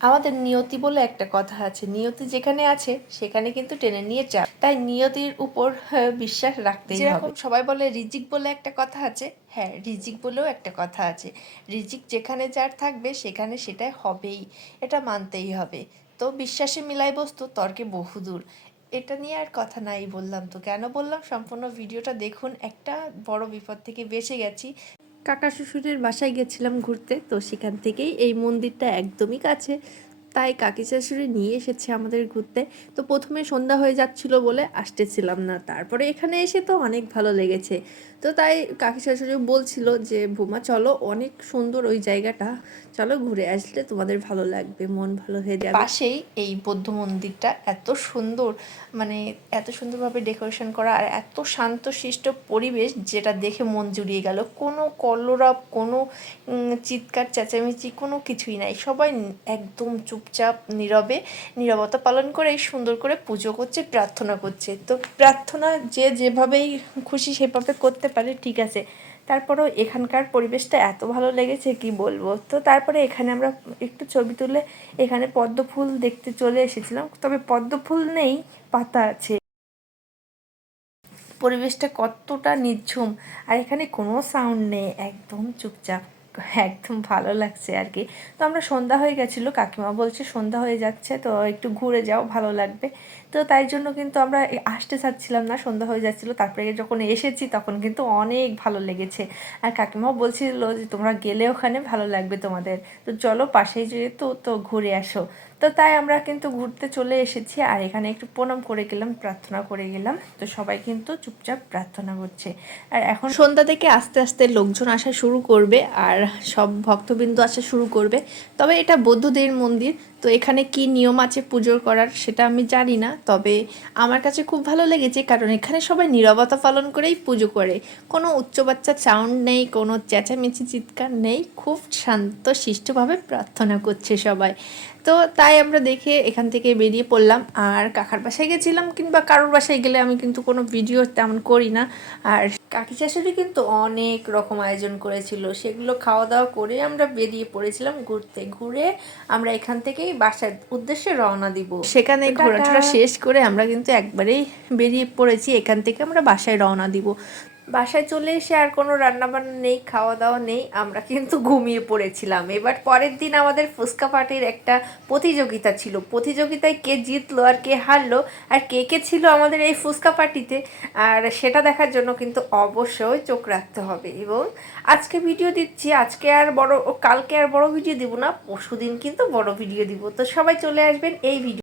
আমাদের নিয়তি বলে একটা কথা আছে। নিয়তি যেখানে আছে সেখানে কিন্তু টেনে নিয়ে যা তাই নিয়তির উপর হ্যাঁ, বিশ্বাস রাখতেই হবে। সবাই বলে রিজিক বলে একটা কথা আছে। হ্যাঁ রিজিক বলেও একটা কথা আছে। রিজিক যেখানে যার থাকবে সেখানে সেটাই হবেই। এটা মানতেই হবে। তো বিশ্বাসে মিলাই বস্তু তর্কে বহুদূর। এটা নিয়ে আর কথা নাই বললাম তো। কেন বললাম? সম্পূর্ণ ভিডিওটা দেখুন। একটা বড় বিপদ থেকে বেঁচে গেছি। কাকা শ্বশুরের বাসায় গেছিলাম ঘুরতে তো সেখান থেকেই এই মন্দিরটা একদমই কাছে। তাই কাকি শাশুড়ি নিয়ে এসেছে আমাদের ঘুরতে। তো প্রথমে সন্ধ্যা হয়ে যাচ্ছিল বলে আসতেছিলাম না। তারপরে এখানে এসে তো অনেক ভালো লেগেছে। তো তাই কাকি শাশুড়ি বলছিল যে, বোমা, চলো অনেক সুন্দর ওই জায়গাটা। চলো ঘুরে আসলে তোমাদের ভালো লাগবে, মন ভালো হয়ে যাবে। পাশেই এই বৌদ্ধ মন্দিরটা এত সুন্দর মানে এত সুন্দরভাবে ডেকোরেশন করা আর এত শান্তশিষ্ট পরিবেশ যেটা দেখে মন জুড়িয়ে গেল। কোনো কলরব, কোনো চিৎকার, চেঁচামেচি, কোনো কিছুই নাই। সবাই একদম চুপচাপ, নীরবে, নীরবতা পালন করে সুন্দর করে পুজো করছে, প্রার্থনা করছে। তো প্রার্থনা যে যেভাবেই খুশি সেভাবে করতে পারে, ঠিক আছে। তারপরেও এখানকার পরিবেশটা এত ভালো লেগেছে, কি বলব? তো তারপরে এখানে আমরা একটু ছবি তুলে এখানে পদ্ম ফুল দেখতে চলে এসেছিলাম। তবে পদ্ম ফুল নেই, পাতা আছে। পরিবেশটা কতটা নিঝুম। আর এখানে কোনো সাউন্ড নেই, একদম চুপচাপ। একদম ভালো লাগছে আর কি। তো আমরা সন্ধ্যা হয়ে গেছিল, কাকিমা বলছে সন্ধ্যা হয়ে যাচ্ছে, তো একটু ঘুরে যাও, ভালো লাগবে। তো তাই জন্য কিন্তু আমরা আসতে চাচ্ছিলাম না, সন্ধ্যা হয়ে যাচ্ছিল, তারপরে যখন এসেছি তখন কিন্তু অনেক ভালো লেগেছে। আর কাকিমাও বলছিল যে তোমরা গেলে ওখানে ভালো লাগবে তোমাদের। তো চলো পাশেই যেহেতু, তো ঘুরে আসো। তো তাই আমরা কিন্তু ঘুরতে চলে এসেছি আর এখানে একটু প্রণাম করে গেলাম, প্রার্থনা করে গেলাম। তো সবাই কিন্তু চুপচাপ প্রার্থনা করছে। আর এখন সন্ধ্যা থেকে আস্তে আস্তে লোকজন আসা শুরু করবে আর সব ভক্তবৃন্দ আসা শুরু করবে। তবে এটা বৌদ্ধদের মন্দির, তো এখানে কি নিয়ম আছে পুজো করার সেটা আমি জানি না। তবে আমার কাছে খুব ভালো লেগেছে কারণ এখানে সবাই নীরবতা পালন করেই পুজো করে। কোনো উচ্চ বাচ্চা সাউন্ড নেই, কোনো চেঁচামেচি, চিৎকার নেই। খুব শান্ত, শিষ্টভাবে প্রার্থনা করছে সবাই। তো তাই আমরা দেখে এখান থেকে বেরিয়ে পড়লাম। আর কাকার বাসায় গেছিলাম কিংবা কারোর বাসায় গেলে আমি কিন্তু কোনো ভিডিও তেমন করি না। আর কাকি শাশুড়ি কিন্তু অনেক রকম আয়োজন করেছিল। সেগুলো খাওয়া দাওয়া করে আমরা বেরিয়ে পড়েছিলাম ঘুরতে। ঘুরে আমরা এখান থেকেই বাসার উদ্দেশ্যে রওনা দিব। সেখানে ঘোরাটোরা শেষ করে আমরা কিন্তু একবারেই বেরিয়ে পড়েছি। এখান থেকে আমরা বাসায় রওনা দিব। বাসায় চলে এসে আর কোনো রান্নাবান্না নেই খাওয়া দাওয়া নেই, আমরা কিন্তু ঘুমিয়ে পড়েছিলাম। এবার পরের দিন আমাদের ফুচকা পার্টির একটা প্রতিযোগিতা ছিল। প্রতিযোগিতায় কে জিতলো আর কে হারলো আর কে কে ছিল আমাদের এই ফুচকা পার্টিতে, আর সেটা দেখার জন্য কিন্তু অবশ্যই চোখ রাখতে হবে। এবং আজকে ভিডিও দিচ্ছি, আজকে আর বড়, কালকে আর বড় ভিডিও দিব না পরশু কিন্তু বড় ভিডিও দিব। তো সবাই চলে আসবেন এই ভিডিও